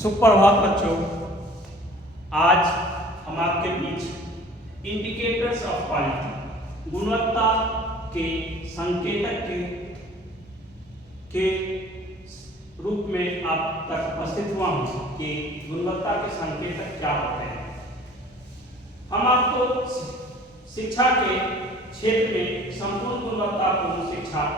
सुप्रभात बच्चों, आज हम आपके बीच इंडिकेटर्स ऑफ क्वालिटी गुणवत्ता के संकेतक के रूप में आप तक उपस्थित हुआ हूं कि गुणवत्ता के संकेतक क्या होते हैं। हम आपको शिक्षा के क्षेत्र में संपूर्ण गुणवत्तापूर्ण शिक्षा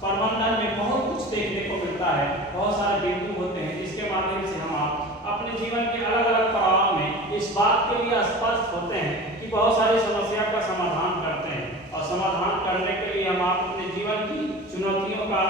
प्रबंधन में बहुत कुछ देखने को मिलता है। बहुत सारे बिंदु होते हैं जिसके माध्यम से हम आप अपने जीवन के अलग अलग पड़ाव में इस बात के लिए स्पष्ट होते हैं कि बहुत सारी समस्या का समाधान करते हैं, और समाधान करने के लिए हम आप अपने जीवन की चुनौतियों का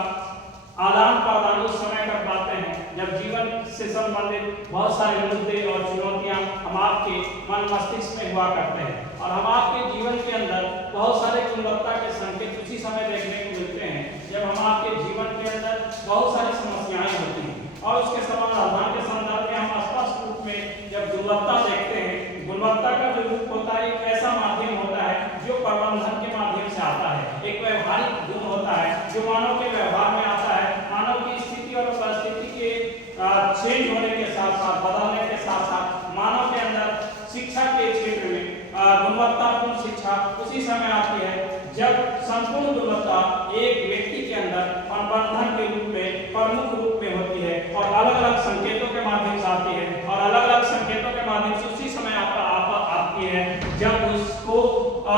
आदान प्रदान उस समय कर पाते हैं जब जीवन से संबंधित बहुत सारे मुद्दे और चुनौतियां हम आपके मन मस्तिष्क में हुआ करते हैं, और हम आपके जीवन के अंदर बहुत सारे गुणवत्ता के संकेत उसी समय देखने को मिलते हैं जब हम आपके जीवन के अंदर बहुत सारी समस्याएं होती हैं, और उसके समाधान के संदर्भ में हम स्पष्ट रूप में जब गुणवत्ता देखते हैं। गुणवत्ता का जो रूप होता है एक ऐसा माध्यम होता है जो प्रबंधन के माध्यम से आता है, एक व्यवहारिक गुण होता है जो मानव के व्यवहार में आता है। मानव की स्थिति और परिस्थिति के चेंज होने के साथ साथ, बदलने के साथ साथ मानव के अंदर शिक्षा के क्षेत्र में गुणवत्तापूर्ण शिक्षा उसी समय आती है जब संपूर्ण गुणवत्ता एक व्यक्ति के अंदर प्रबंधन के रूप में प्रमुख रूप में होती है, और अलग अलग संकेतों के माध्यम से आती है, और अलग अलग संकेतों के माध्यम से उसी समय आती है जब उसको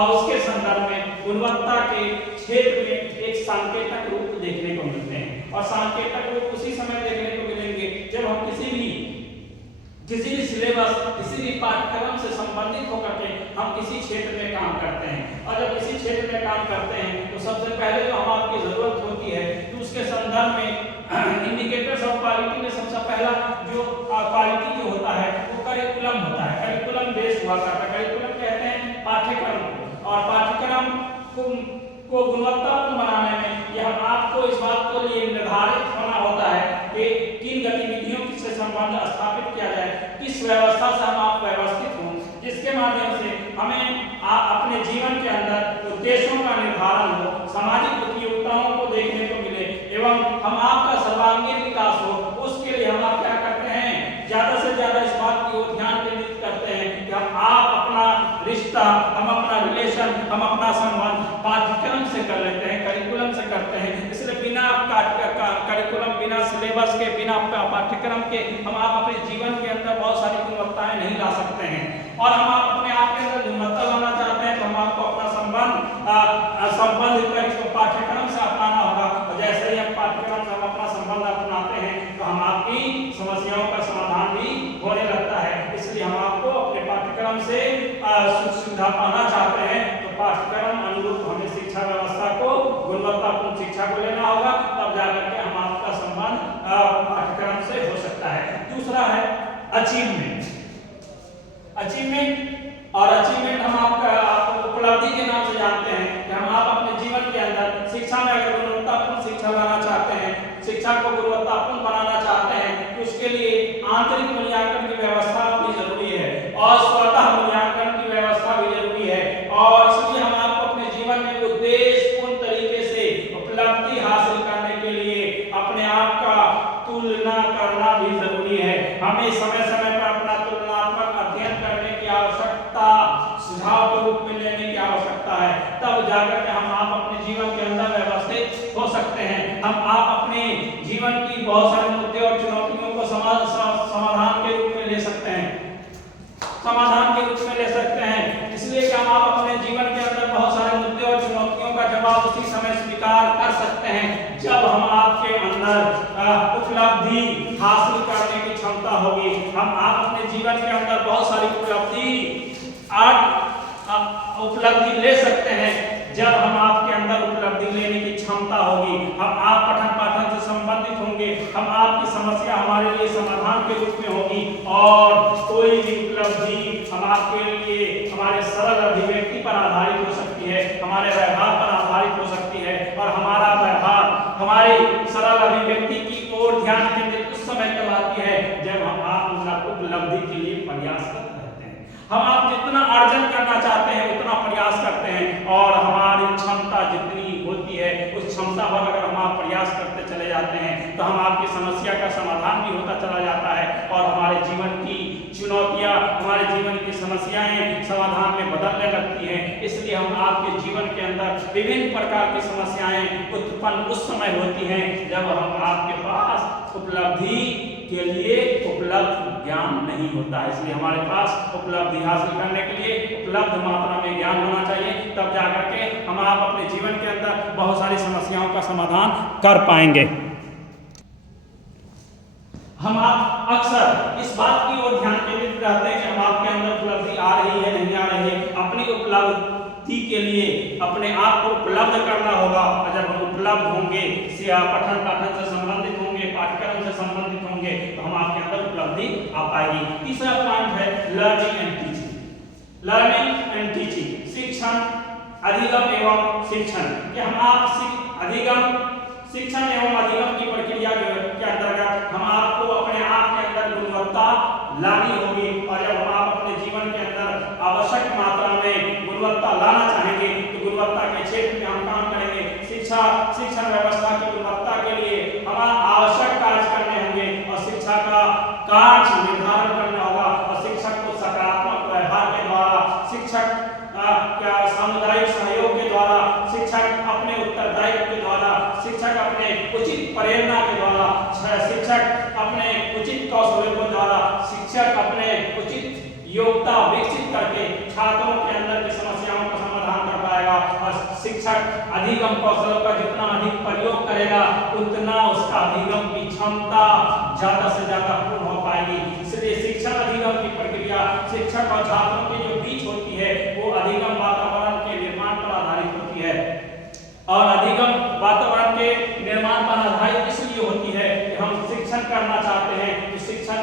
उसके संदर्भ में गुणवत्ता के क्षेत्र में एक सांकेतिक रूप देखने को मिलते हैं। और सांकेतिक रूप उसी समय देखने को मिलेंगे जब हम किसी भी सिलेबस, किसी भी पाठ्यक्रम से संबंधित होकर के हम किसी क्षेत्र में काम करते हैं, और जब किसी क्षेत्र में काम करते हैं तो सबसे पहले जो हम आपकी जरूरत होती है तो उसके संदर्भ में इंडिकेटर्स ऑफ क्वालिटी में सबसे पहला जो क्वालिटी जो होता है वो करिकुलम होता है। करिकुलम बेस्ड हुआ करता है। करिकुलम कहते हैं पाठ्यक्रम को, और पाठ्यक्रम को गुणवत्तापूर्ण बनाने में यह आपको इस बात को लिए निर्धारित होना होता है कि किन गतिविधियों से संबंध स्थापित किया जाए, किस व्यवस्था से हम आप व्यवस्थित हों जिसके माध्यम से हमें अपने जीवन के अंदर उद्देश्यों का निर्धारण हो, सामाजिक उपयोगिताओं को देखने को मिले एवं हम आपका सर्वांगीण विकास हो। उसके लिए हम आप क्या करते हैं, ज्यादा से ज्यादा इस बात की ओर ध्यान केंद्रित करते हैं कि आप अपना रिश्ता, हम अपना रिलेशन, हम अपना संबंध पाठ्यक्रम से कर लेते हैं, करिकुलम से करते हैं। इसलिए बिना करिकुलम, बिना सिलेबस के, बिना पाठ्यक्रम के हम आप अपने जीवन के अंदर बहुत सारी गुणवत्ताएं नहीं ला सकते हैं। और हम आप अपने आप के अंदर गुणवत्ता लाना चाहते हैं तो हम आपको अपना संबंध पाठ्यक्रम से अपनाना होगा, और जैसे ही हम पाठ्यक्रम से हम अपना संबंध अपनाते हैं तो हम आपकी समस्याओं का समाधान भी होने लगता है। इसलिए हम आपको अपने पाठ्यक्रम से सुख सुविधा पाना चाहते हैं तो पाठ्यक्रम अनुरूप हमें शिक्षा व्यवस्था को, गुणवत्तापूर्ण शिक्षा को लेना होगा, तब जाकर के हम आपका संबंध पाठ्यक्रम से हो सकता है। दूसरा है अचीवमेंट। और अचीवमेंट हम आपका उपलब्धि के नाम से जानते हैं कि हम आप अपने जीवन के अंदर शिक्षा में अगर गुणवत्तापूर्ण शिक्षा लाना चाहते हैं, शिक्षा को गुणवत्तापूर्ण बनाना चाहते हैं तो उसके लिए आंतरिक मूल्यांकन की व्यवस्था भी जरूरी है, और स्वतः मूल्यांकन की व्यवस्था भी जरूरी है। और इसलिए हम आपको अपने जीवन में उद्देश्यपूर्ण तरीके से उपलब्धि हासिल करने के लिए अपने आप का तुलना करना भी जरूरी है। हमें समय समय पर अपना तुलनात्मक अध्ययन करने की आवश्यकता, सुझाव के रूप में लेने की आवश्यकता है, तब जाकर के हम आप अपने जीवन के अंदर व्यवस्थित हो सकते हैं। हम आप अपने जीवन की बहुत सारे मुद्दे और चुनौतियों को समाधान के रूप में ले सकते हैं, इसलिए कि हम आप अपने जीवन के अंदर बहुत सारे मुद्दे और चुनौतियों का जवाब उसी समय स्वीकार कर सकते हैं जब हम आपके अंदर उपलब्धि हासिल करने की क्षमता होगी। हम आप अपने जीवन के अंदर बहुत सारी उपलब्धि ले सकते हैं जब हम आपके अंदर उपलब्धि लेने की क्षमता होगी। हम आप पठन पाठन से संबंधित होंगे, हम आपकी समस्या हमारे लिए समाधान के रूप में होगी, और कोई भी उपलब्धि हम आपके लिए हमारे सरल अभिव्यक्ति पर आधारित हो सकती है, हमारे व्यवहार पर आधारित हो सकती है, और हमारा व्यवहार हमारी सरल अभिव्यक्ति की ओर ध्यान केंद्रित उस समय करवाती है जब हम आप उपलब्धि के लिए प्रयासरत रहते हैं। हम आप जितना अर्जन करना चाहते हैं उतना प्रयास करते हैं, और हमारी क्षमता जितनी होती है उस क्षमता पर अगर हम आप प्रयास करते चले जाते हैं तो हम आपकी समस्या का समाधान भी होता चला जाता है, और इसलिए हम आपके जीवन के अंदर विभिन्न प्रकार की समस्याएं उत्पन्न उस समय होती हैं जब हम आपके पास उपलब्धि के लिए उपलब्ध ज्ञान नहीं होता है। इसलिए हमारे पास उपलब्धि हासिल करने के लिए उपलब्ध मात्रा में ज्ञान होना चाहिए, तब जाकर के हम आप अपने जीवन के अंदर बहुत सारी समस्याओं का समाधान कर पाएंगे। हम आप अक्सर इस बात की ओर ध्यान केंद्रित रहते हैं कि हम आपके अंदर उपलब्धि आ रही है नहीं आ रही है। अपनी उपलब्धि के लिए अपने आप को उपलब्ध करना होगा, और जब हम उपलब्ध होंगे पठन पाठन से संबंधित होंगे, पाठ्यक्रम से संबंधित होंगे, तो हम आपके अंदर उपलब्धि आ पाएगी। तीसरा पॉइंट है learning and teaching. Learning and teaching, शिक्षण, अधिगम एवं शिक्षण, कि हम आप अधिगम, शिक्षण एवं अधिगम की प्रक्रिया के अंतर्गत हम आपको अपने आप के अंदर गुणवत्ता लानी होगी, और जब हम आप अपने जीवन के अंदर आवश्यक मात्रा में गुणवत्ता लाना चाहेंगे तो गुणवत्ता के क्षेत्र में हम काम करेंगे। शिक्षण व्यवस्था की गुणवत्ता के लिए हम आवश्यक कार्य करने होंगे, और शिक्षा का कार्य निर्धारण करना होगा, और शिक्षक को सकारात्मक व्यवहार के द्वारा, शिक्षक क्या सामुदायिक सहयोग के द्वारा, शिक्षक अपने उत्तरदायित्व के द्वारा, शिक्षक अपने उचित प्रेरणा के द्वारा, शिक्षक अपने उचित कौशल के द्वारा, शिक्षक अपने उचित योग्यता विकसित करके छात्रों के अंदर की समस्याओं का समाधान कर पाएगा। और शिक्षक अधिगम कौशलों का जितना अधिक प्रयोग करेगा उतना उसका अधिगम की क्षमता ज्यादा से ज्यादा पूर्ण हो पाएगी। इसलिए शिक्षण अधिगम की प्रक्रिया शिक्षक और छात्रों के जो बीच होती है वो अधिगम वातावरण के निर्माण पर आधारित होती है, और अधिगम वातावरण के निर्माण पर आधारित इसलिए होती है कि हम शिक्षण करना चाहते हैं तो शिक्षण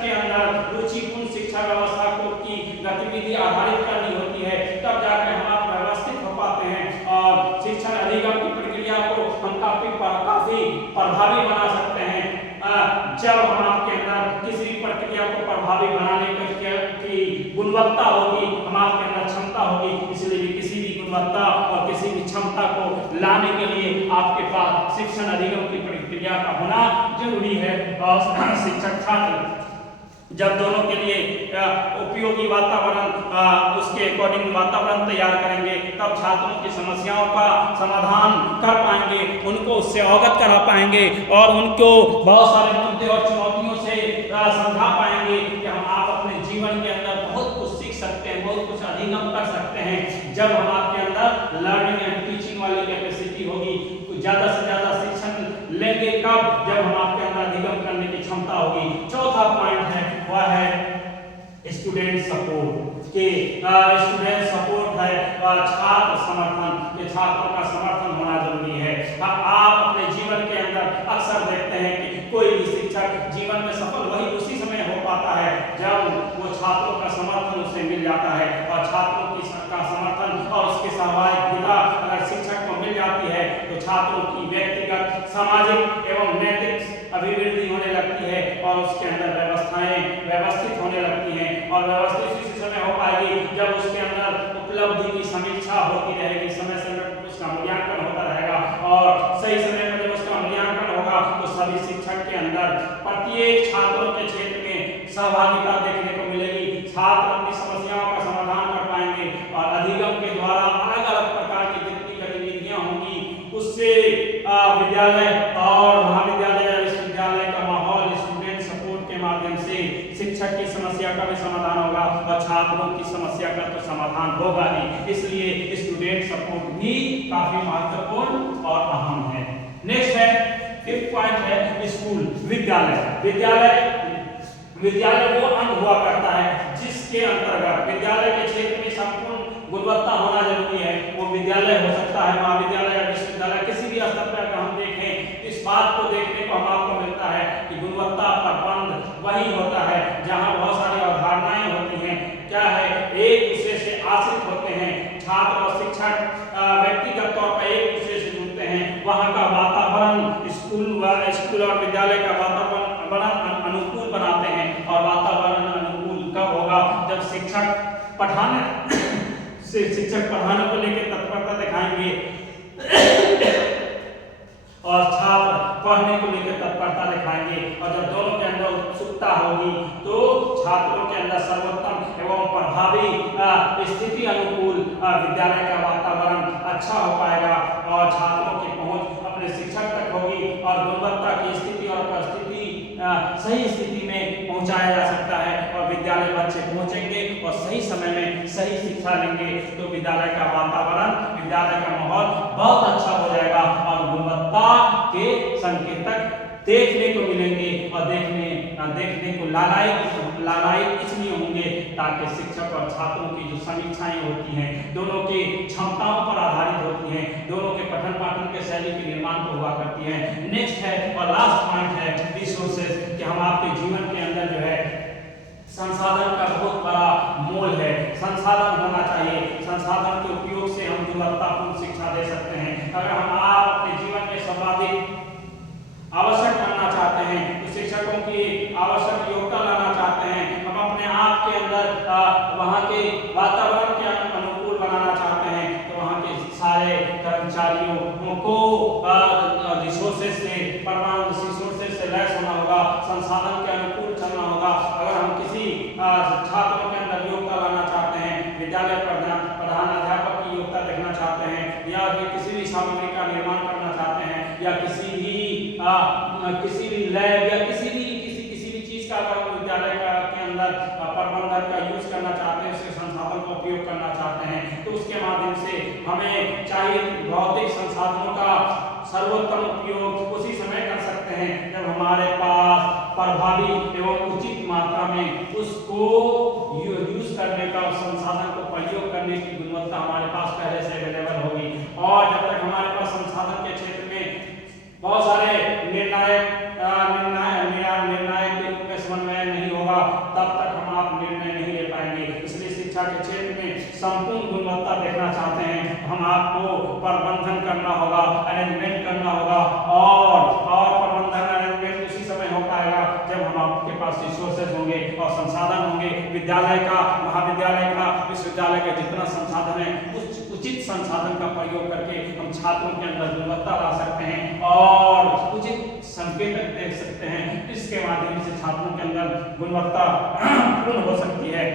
के अंदर रुचिपूर्ण शिक्षा व्यवस्था को की गतिविधि आधारित करनी होती है, तब जाकर हम आप व्यवस्थित हो पाते हैं, और शिक्षण अधिगम की प्रक्रिया को हम काफी प्रभावी बना सकते हैं। जब हम आपके अंदर किसी प्रक्रिया को प्रभावी बनाने की गुणवत्ता होगी, हम आपके अंदर क्षमता होगी, इसलिए भी किसी भी गुणवत्ता और किसी भी क्षमता को लाने के लिए आपके पास शिक्षण अधिगम की प्रक्रिया का होना जरूरी है। और शिक्षक छात्र जब दोनों के लिए उपयोगी वातावरण, उसके अकॉर्डिंग वातावरण तैयार करेंगे, तब छात्रों की समस्याओं का समाधान कर पाएंगे, उनको उससे अवगत करा पाएंगे, और उनको बहुत सारे मुद्दे और चुनौतियों से समझा पाएंगे कि हम आप अपने जीवन के अंदर बहुत कुछ सीख सकते हैं, बहुत कुछ अधिगम कर सकते हैं। जब हम आपके अंदर लर्निंग एंड टीचिंग वाली कैपेसिटी होगी, ज्यादा से ज्यादा शिक्षण लेंगे कब, जब हम आपके अंदर अधिगम करने की क्षमता होगी। चौथा पॉइंट है वह है स्टूडेंट सपोर्ट, के स्टूडेंट सपोर्ट है छात्र समर्थन, के छात्रों का समर्थन होना जरूरी है। आप अपने जीवन के अंदर अक्सर देखते हैं कि कोई भी शिक्षक जीवन में सफल वही उसी समय हो पाता है जब वो छात्रों का समर्थन उसे मिल जाता है, और छात्रों की का समर्थन और उसकी सहभागिता अगर शिक्षक को मिल जाती है तो छात्रों की व्यक्तिगत, सामाजिक एवं नैतिक अभिवृद्धि होने लगती है, और उसके अंदर व्यवस्थाएं व्यवस्थित होने लगती हैं, और व्यवस्थित उसी समय हो पाएगी जब उसके अंदर उपलब्धि की समीक्षा होती रहेगी, समय समय पर उसका मूल्यांकन होता रहेगा, और सही समय पर जब उसका मूल्यांकन होगा तो सभी शिक्षक के अंदर प्रत्येक छात्रों के क्षेत्र में सहभागिता देखने को मिलेगी। छात्र अपनी समस्याओं का समाधान कर पाएंगे, और अधिगम के द्वारा अलग अलग प्रकार की जितनी गतिविधियां होंगी उससे विद्यालय और महाविद्यालय विश्वविद्यालय का माहौल स्टूडेंट सपोर्ट के माध्यम से शिक्षक की समस्या का भी समाधान होगा, और छात्रों की समस्या का तो समाधान होगा ही। इसलिए स्टूडेंट सपोर्ट भी काफी महत्वपूर्ण और अहम है। नेक्स्ट है फिफ्थ पॉइंट है स्कूल, विद्यालय वो अंग हुआ करता है जिसके अंतर्गत विद्यालय के क्षेत्र में संपूर्ण गुणवत्ता होना जरूरी है। वो विद्यालय हो सकता है, महाविद्यालय या विश्वविद्यालय, किसी भी स्तर पर अगर हम देखें इस बात को देखने को हम आपको मिलता है कि गुणवत्ता प्रबंध वही होता है जहां बहुत सारी अवधारणाएं होती हैं, क्या है, एक दूसरे से आश्रित होते हैं, छात्र और शिक्षक व्यक्तिगत तौर पर एक दूसरे से जुड़ते हैं, वहां का वातावरण स्कूल और विद्यालय का वातावरण अनुकूल बनाते हैं। और वातावरण अनुकूल कब होगा, जब शिक्षक पढ़ाने को लेकर तत्परता दिखाएंगे और छात्र पढ़ने को लेकर तत्परता दिखाएंगे, और जब दोनों के अंदर उत्सुकता होगी तो छात्रों के अंदर सर्वोत्तम एवं प्रभावी स्थिति अनुकूल विद्यालय का वातावरण अच्छा हो पाएगा और छात्रों की पहुंच अपने शिक्षक तक होगी और गुणवत्ता की स्थिति और परिस्थिति सही स्थिति में पहुंचाया जा सकता है और विद्यालय बच्चे पहुंचेंगे और सही समय में सही शिक्षा लेंगे तो विद्यालय का वातावरण, विद्यालय का माहौल बहुत अच्छा हो जाएगा और गुणवत्ता के संकेतक देखने को मिलेंगे और देखने को लालायित इसलिए होंगे ताकि शिक्षक और छात्रों की जो समीक्षाएं होती हैं दोनों की क्षमताओं पर आधारित होती हैं, दोनों के पठन पाठन के शैली के निर्माण को हुआ करती हैं। नेक्स्ट है और लास्ट पॉइंट है रिसोर्सेज कि हम आपके जीवन के अंदर जो है संसाधन का बहुत बड़ा मोल है, संसाधन होना चाहिए, संसाधन के उपयोग से हम गुणवत्तापूर्ण शिक्षा दे सकते हैं। अगर हम आप अपने जीवन में सर्वाधिक आवश्यक बनना चाहते हैं तो शिक्षकों की आवश्यक योग्यता लाना चाहते हैं, हम अपने आप के अंदर वहाँ के वातावरण के अनुकूल बनाना चाहते हैं तो वहाँ के सारे कर्मचारियों को रिसोर्सेज से लैस होना होगा, संसाधन के अनुकूल चलना होगा। अगर हम किसी छात्रों के अंदर योग्यता लाना चाहते हैं, विद्यालय प्रधान अध्यापक की योग्यता देखना चाहते हैं या किसी भी सामग्री का निर्माण करना चाहते हैं या किसी भी लैब या किसी भी चीज का अगर विद्यालय के अंदर प्रबंधन का यूज करना चाहते हैं, उसके संसाधन का उपयोग करना चाहते हैं तो उसके माध्यम से हमें चाहिए भौतिक संसाधनों का सर्वोत्तम उपयोग उसी समय कर सकते हैं जब हमारे पास प्रभावी एवं उचित मात्रा में उसको यूज करने का, उस संसाधन को प्रयोग करने की गुणवत्ता हमारे पास पहले से अवेलेबल होगी। और जब तक हमारे पास संसाधन के क्षेत्र में बहुत सारे निर्णायक के रूप में समन्वय नहीं होगा तब तक हम आप निर्णय नहीं ले पाएंगे। इसलिए शिक्षा के क्षेत्र में संपूर्ण गुणवत्ता देखना चाहते हैं, हम आपको प्रबंधन करना होगा, अरेंजमेंट करना होगा और प्रबंधन अरेंजमेंट उसी समय हो पाएगा जब हम आपके पास रिसोर्सेज होंगे और संसाधन होंगे। विद्यालय का, महाविद्यालय का, विश्वविद्यालय का जितना संसाधन है उचित संसाधन का प्रयोग करके हम छात्रों के अंदर गुणवत्ता ला सकते हैं और उचित संकेतक देख सकते हैं। इसके माध्यम से छात्रों के अंदर गुणवत्ता पूर्ण हो सकती है।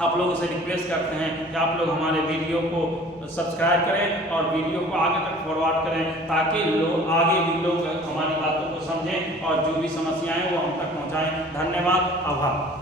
आप लोगों से रिक्वेस्ट करते हैं कि आप लोग हमारे वीडियो को सब्सक्राइब करें और वीडियो को आगे तक फॉरवर्ड करें ताकि लोग आगे भी लोग हमारी बातों को समझें और जो भी समस्याएं वो हम तक पहुंचाएं। धन्यवाद, आभार।